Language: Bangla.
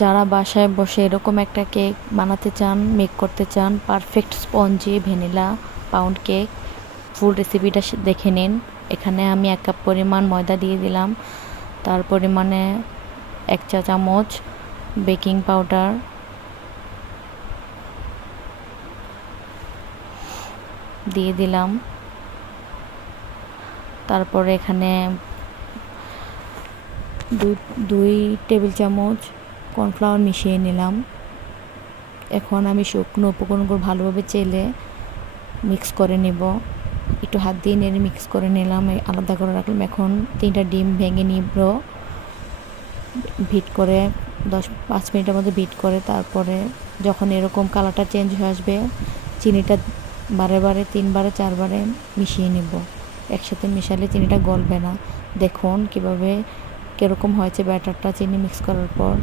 যারা বাসায় বসে এরকম একটা কেক বানাতে চান, মেক করতে চান, perfect spongy vanilla pound cake, full রেসিপিটা দেখে নিন। এখানে আমি 1 কাপ পরিমাণ ময়দা দিয়ে দিলাম, তার পরিমাণে 1 চা চামচ বেকিং পাউডার, দিয়ে দিলাম। তারপরে এখানে 2 টেবিল চামচ কর্নফ্লাওয়ার মিশিয়ে নিলাম। এখন আমি শুকনো উপকরণগুলো ভালোভাবে চেলে মিক্স করে নেব। একটু হাত দিয়ে নেড়ে মিক্স করে নিলাম, আলাদা করে রাখলাম। এখন 3টা ডিম ভেঙে নিব, বিট করে 5 মিনিটের মধ্যে বিট করে, তারপরে যখন এরকম কালারটা চেঞ্জ হয়ে আসবে, চিনিটা বারে বারে 3 বারে 4 বারে মিশিয়ে নেব। একসাথে মিশালে চিনিটা গলবে না। দেখুন কীরকম হয়েছে ব্যাটারটা চিনি মিক্স করার পর।